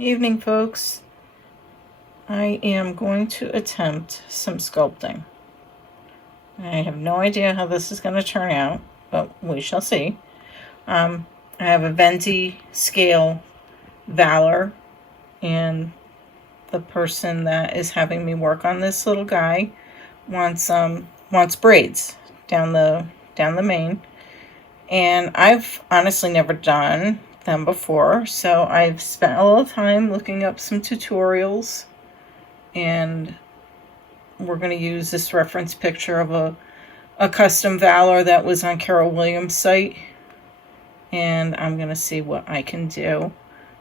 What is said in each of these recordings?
Evening, folks. I am going to attempt some sculpting. I have no idea how this is going to turn out, but we shall see. I have a Venti scale Valor, and the person that is having me work on this little guy wants braids down the mane, and I've honestly never done them before, so I've spent a little time looking up some tutorials, and we're going to use this reference picture of a custom Valor that was on Carol Williams' site, and I'm going to see what I can do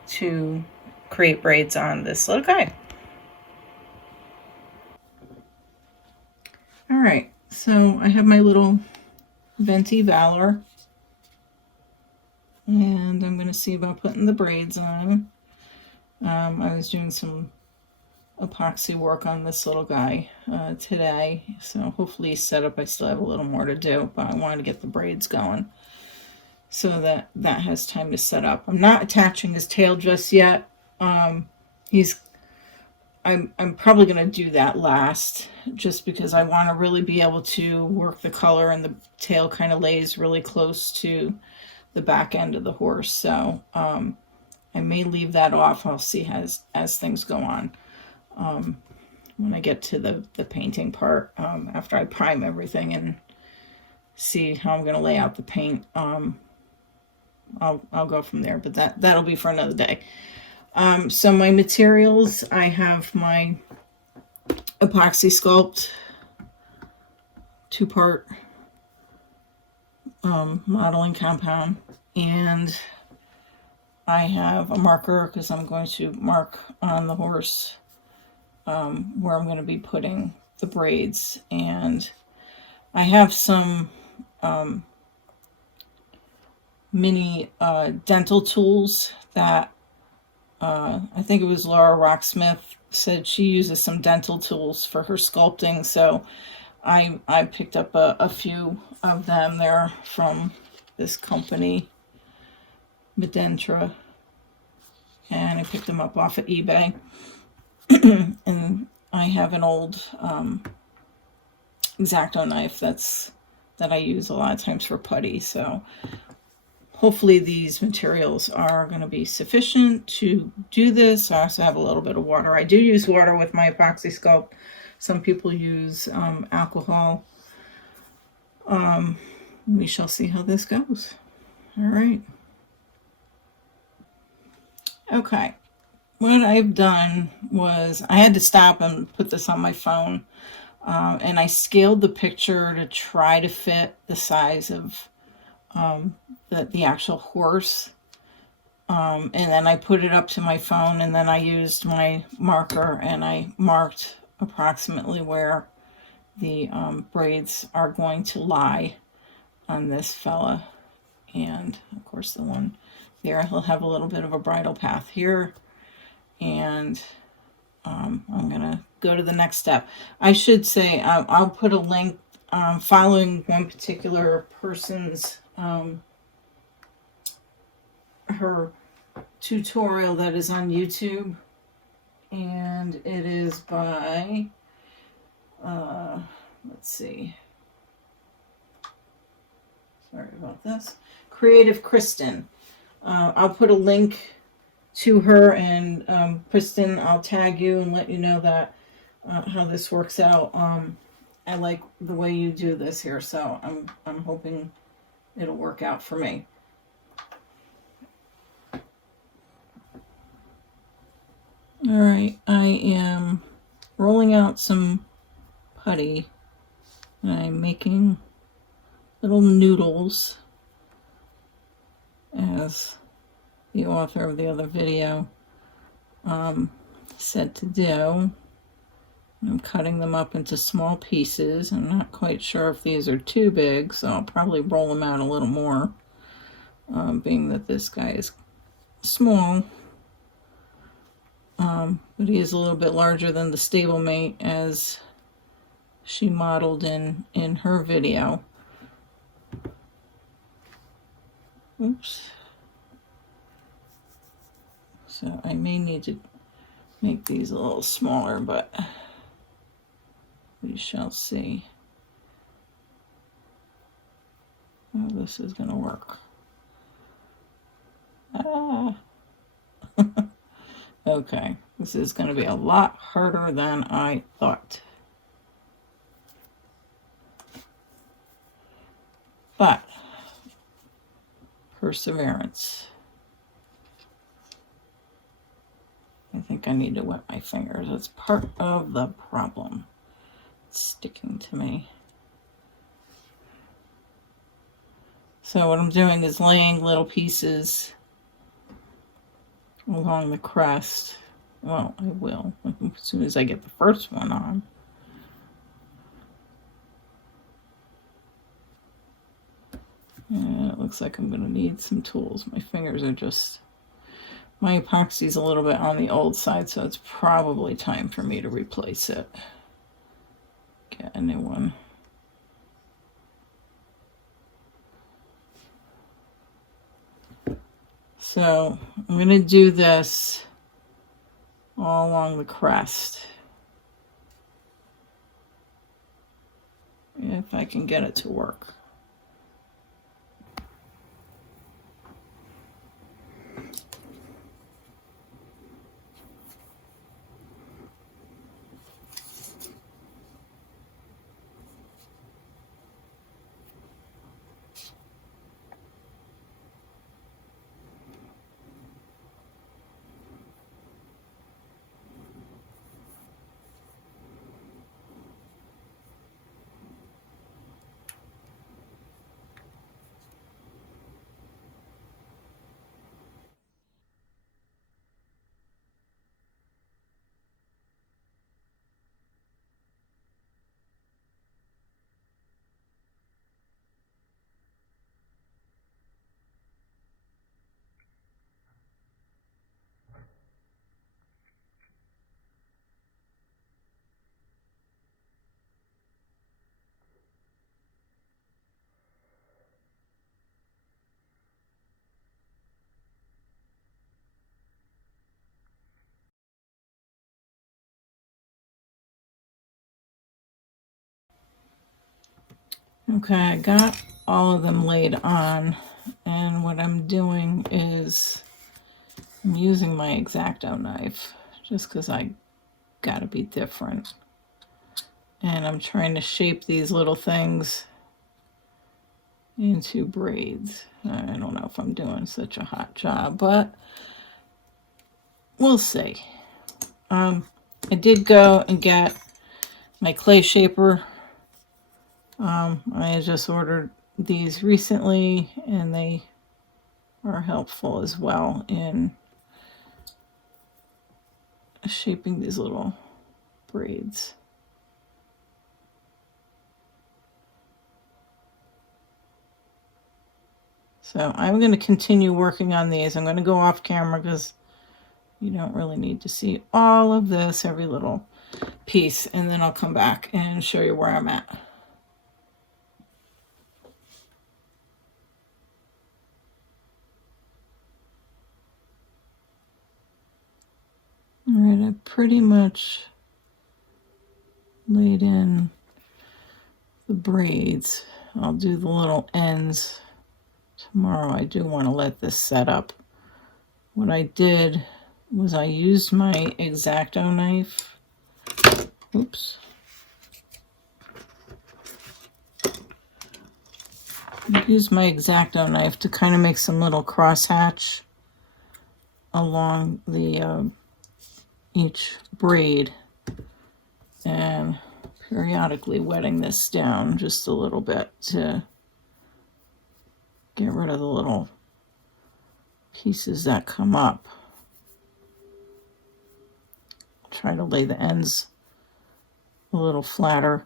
to create braids on this little guy. Alright, so I have my little Venti Valor, and I'm going to see about putting the braids on. I was doing some epoxy work on this little guy today, so hopefully he's set up. I still have a little more to do, but I wanted to get the braids going so that has time to set up. I'm not attaching his tail just yet. I'm probably going to do that last, just because I want to really be able to work the color, and the tail kind of lays really close to the back end of the horse, so I may leave that off. I'll see as things go on. When I get to the painting part, after I prime everything and see how I'm going to lay out the paint, I'll go from there, but that'll be for another day. So my materials, I have my Apoxie Sculpt 2-part modeling compound, and I have a marker because I'm going to mark on the horse where I'm going to be putting the braids, and I have some mini dental tools that I think it was Laura Rocksmith said she uses some dental tools for her sculpting, so I picked up a few of them. They're from this company, Medentra, and I picked them up off of eBay. And I have an old Exacto knife that I use a lot of times for putty, so hopefully these materials are going to be sufficient to do this. I also have a little bit of water. I do use water with my Apoxie Sculpt. Some people use alcohol. We shall see how this goes. All right. Okay. What I've done was I had to stop and put this on my phone, and I scaled the picture to try to fit the size of the actual horse, and then I put it up to my phone, and then I used my marker and I marked approximately where the braids are going to lie on this fella. And of course the one there, he'll have a little bit of a bridle path here, and I'm gonna go to the next step. I should say I'll put a link following one particular person's her tutorial that is on YouTube, and it is by let's see, sorry about this, Creative Kristen. I'll put a link to her, and Kristen, I'll tag you and let you know that how this works out. I like the way you do this here, so I'm hoping it'll work out for me. All right, I am rolling out some putty, and I'm making little noodles, as the author of the other video said to do. I'm cutting them up into small pieces. I'm not quite sure if these are too big, so I'll probably roll them out a little more, being that this guy is small. But he is a little bit larger than the stablemate as she modeled in her video. Oops. So I may need to make these a little smaller, but we shall see how this is going to work. Ah. Okay, this is going to be a lot harder than I thought. But perseverance. I think I need to wet my fingers. That's part of the problem. It's sticking to me. So what I'm doing is laying little pieces along the crest. Well, I will as soon as I get the first one on. And it looks like I'm going to need some tools. My fingers are just... My epoxy's a little bit on the old side, so it's probably time for me to replace it. Get a new one. So I'm going to do this all along the crest. If I can get it to work. Okay, I got all of them laid on, and what I'm doing is I'm using my Exacto knife just because I gotta be different. And I'm trying to shape these little things into braids. I don't know if I'm doing such a hot job, but we'll see. I did go and get my clay shaper. I just ordered these recently, and they are helpful as well in shaping these little braids. So I'm going to continue working on these. I'm going to go off camera because you don't really need to see all of this, every little piece, and then I'll come back and show you where I'm at. All right, I pretty much laid in the braids. I'll do the little ends tomorrow. I do want to let this set up. What I did was I used my Exacto knife. Oops. I used my Exacto knife to kind of make some little crosshatch along the each braid, and periodically wetting this down just a little bit to get rid of the little pieces that come up. Try to lay the ends a little flatter.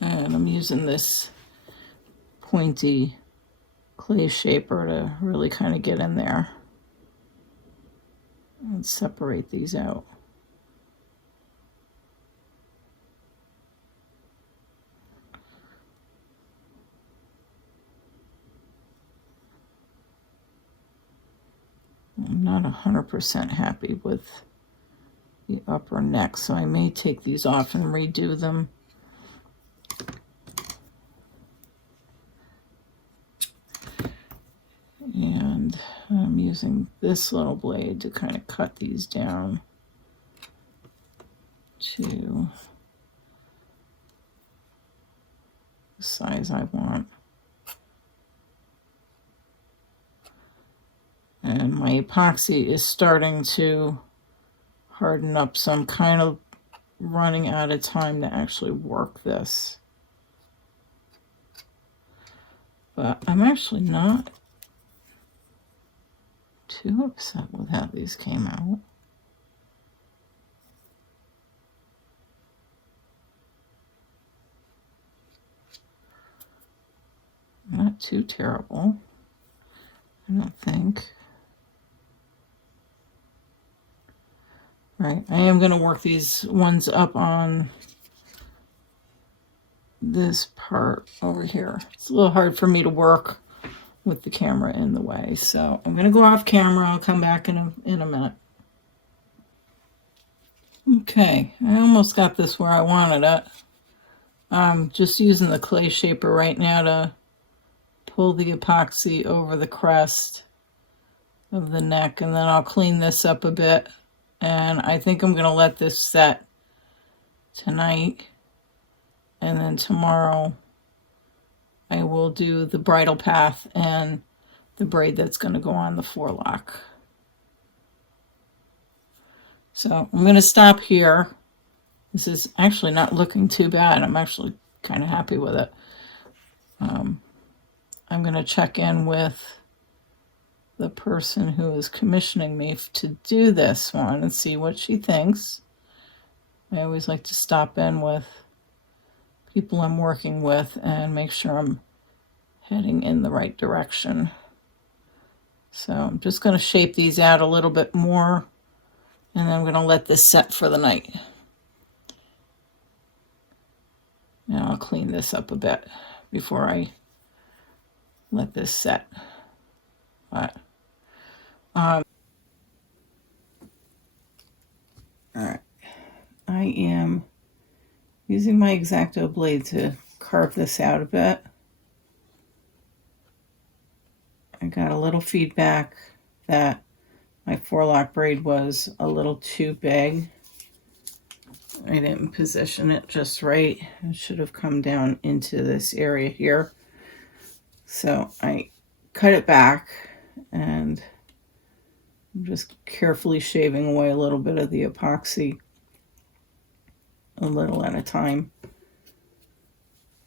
And I'm using this pointy clay shaper to really kind of get in there and separate these out. 100% happy with the upper neck, so I may take these off and redo them. And I'm using this little blade to kind of cut these down to the size I want. And my epoxy is starting to harden up, so I'm kind of running out of time to actually work this. But I'm actually not too upset with how these came out. Not too terrible, I don't think. Right, I am going to work these ones up on this part over here. It's a little hard for me to work with the camera in the way, so I'm going to go off camera. I'll come back in a minute. Okay, I almost got this where I wanted it. I'm just using the clay shaper right now to pull the epoxy over the crest of the neck, and then I'll clean this up a bit, and I think I'm going to let this set tonight, and then tomorrow I will do the bridle path and the braid that's going to go on the forelock. So I'm going to stop here. This is actually not looking too bad. I'm actually kind of happy with it. I'm going to check in with the person who is commissioning me to do this one and see what she thinks. I always like to stop in with people I'm working with and make sure I'm heading in the right direction. So I'm just going to shape these out a little bit more, and then I'm going to let this set for the night. Now I'll clean this up a bit before I let this set. But all right, I am using my Exacto blade to carve this out a bit. I got a little feedback that my forelock braid was a little too big. I didn't position it just right. It should have come down into this area here. So I cut it back, and I'm just carefully shaving away a little bit of the epoxy, a little at a time,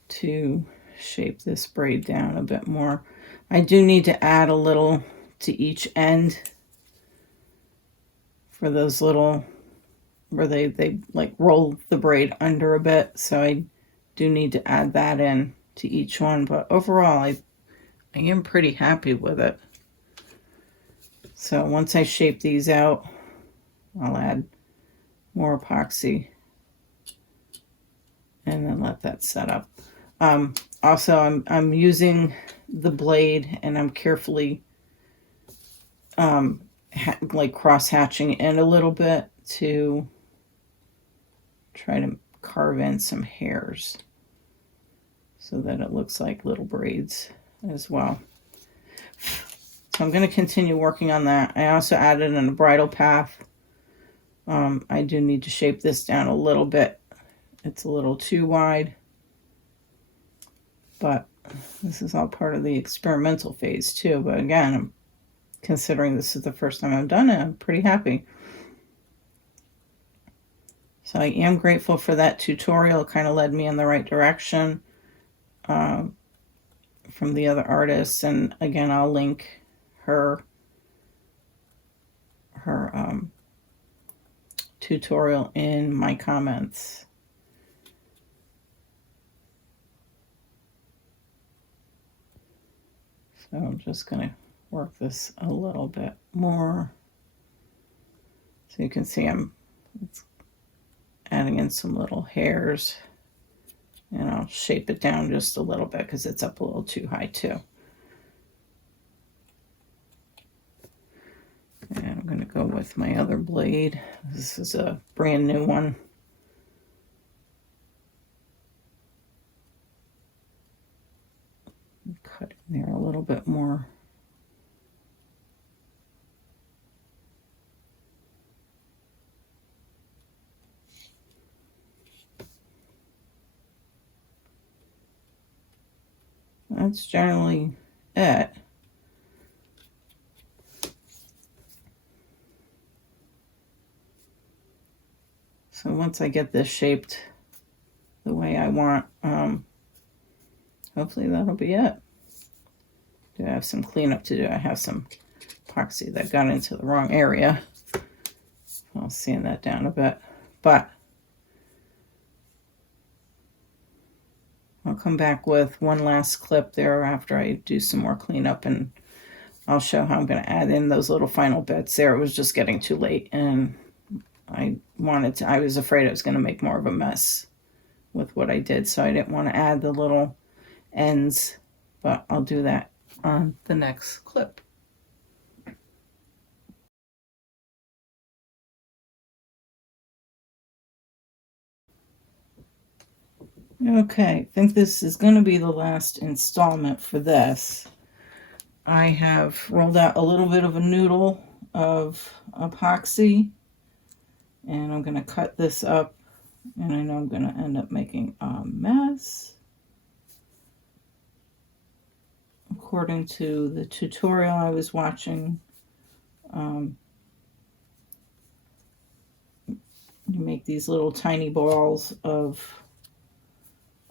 to shape this braid down a bit more. I do need to add a little to each end for those little, where they like roll the braid under a bit, so I do need to add that in to each one. But overall, I am pretty happy with it. So once I shape these out, I'll add more epoxy and then let that set up. Also, I'm using the blade, and I'm carefully like cross hatching in a little bit to try to carve in some hairs so that it looks like little braids as well. So I'm going to continue working on that. I also added in a bridle path. I do need to shape this down a little bit. It's a little too wide, but this is all part of the experimental phase too. But again, I'm considering this is the first time I've done it, I'm pretty happy. So I am grateful for that tutorial. It kind of led me in the right direction from the other artists. And again, I'll link her tutorial in my comments. So I'm just going to work this a little bit more. So you can see it's adding in some little hairs, and I'll shape it down just a little bit because it's up a little too high too. And I'm going to go with my other blade. This is a brand new one. Cut in there a little bit more. That's generally it. So once I get this shaped the way I want, hopefully that'll be it. Do I have some cleanup to do? I have some epoxy that got into the wrong area. I'll sand that down a bit, but I'll come back with one last clip there after I do some more cleanup, and I'll show how I'm going to add in those little final bits there. It was just getting too late, and I was afraid I was going to make more of a mess with what I did, so I didn't want to add the little ends, but I'll do that on the next clip. Okay, I think this is going to be the last installment for this. I have rolled out a little bit of a noodle of epoxy, and I'm going to cut this up, and I know I'm going to end up making a mess. According to the tutorial I was watching, you make these little tiny balls of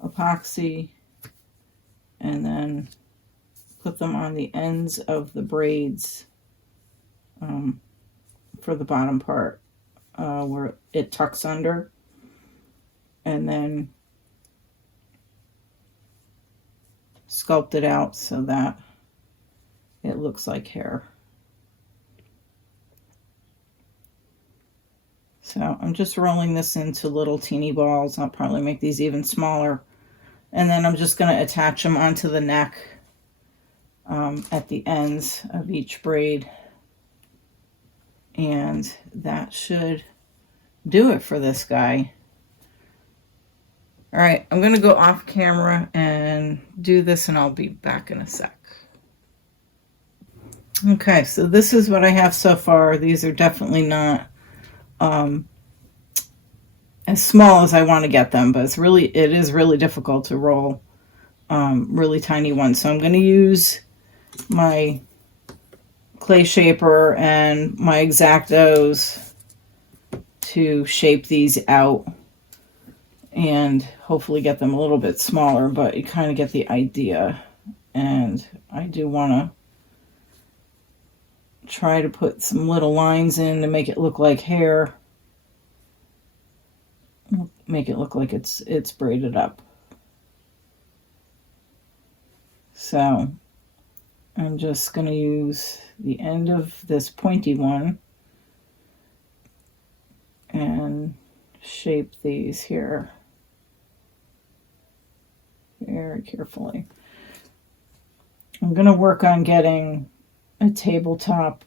epoxy and then put them on the ends of the braids for the bottom part where it tucks under, and then sculpt it out so that it looks like hair. So I'm just rolling this into little teeny balls. I'll probably make these even smaller. And then I'm just going to attach them onto the neck at the ends of each braid. And that should do it for this guy. All right, I'm going to go off camera and do this, and I'll be back in a sec. Okay, so this is what I have so far. These are definitely not as small as I want to get them, but it is really difficult to roll really tiny ones. So I'm going to use my clay shaper and my Exactos to shape these out and hopefully get them a little bit smaller, but you kind of get the idea. And I do want to try to put some little lines in to make it look like hair. Make it look like it's braided up. So I'm just going to use the end of this pointy one and shape these here very carefully. I'm going to work on getting a tabletop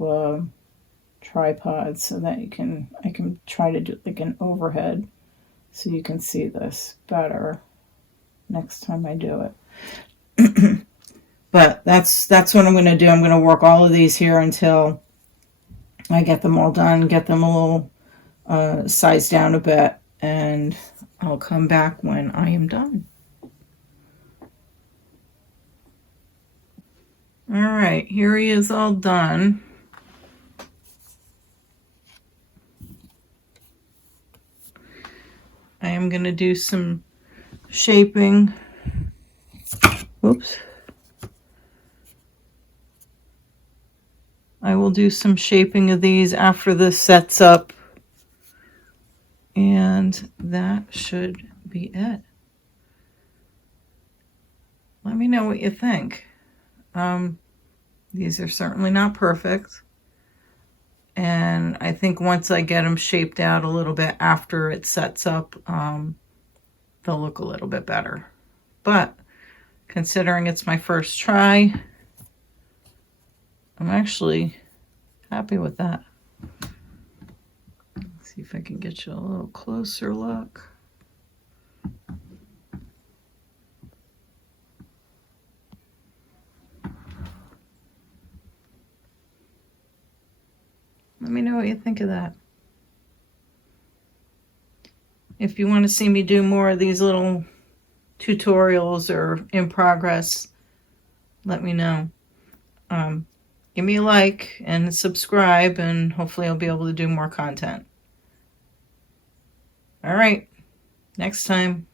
tripod so that I can try to do like an overhead so you can see this better next time I do it. But that's what I'm going to do. I'm going to work all of these here until I get them all done, get them a little sized down a bit, and I'll come back when I am done. All right, here he is all done. I am going to do some shaping. Whoops. I will do some shaping of these after this sets up. And that should be it. Let me know what you think. These are certainly not perfect. And I think once I get them shaped out a little bit after it sets up, they'll look a little bit better. But considering it's my first try, I'm actually happy with that. Let's see if I can get you a little closer look. Let me know what you think of that. If you want to see me do more of these little tutorials or in progress, let me know. Give me a like and subscribe, and hopefully I'll be able to do more content. All right, next time.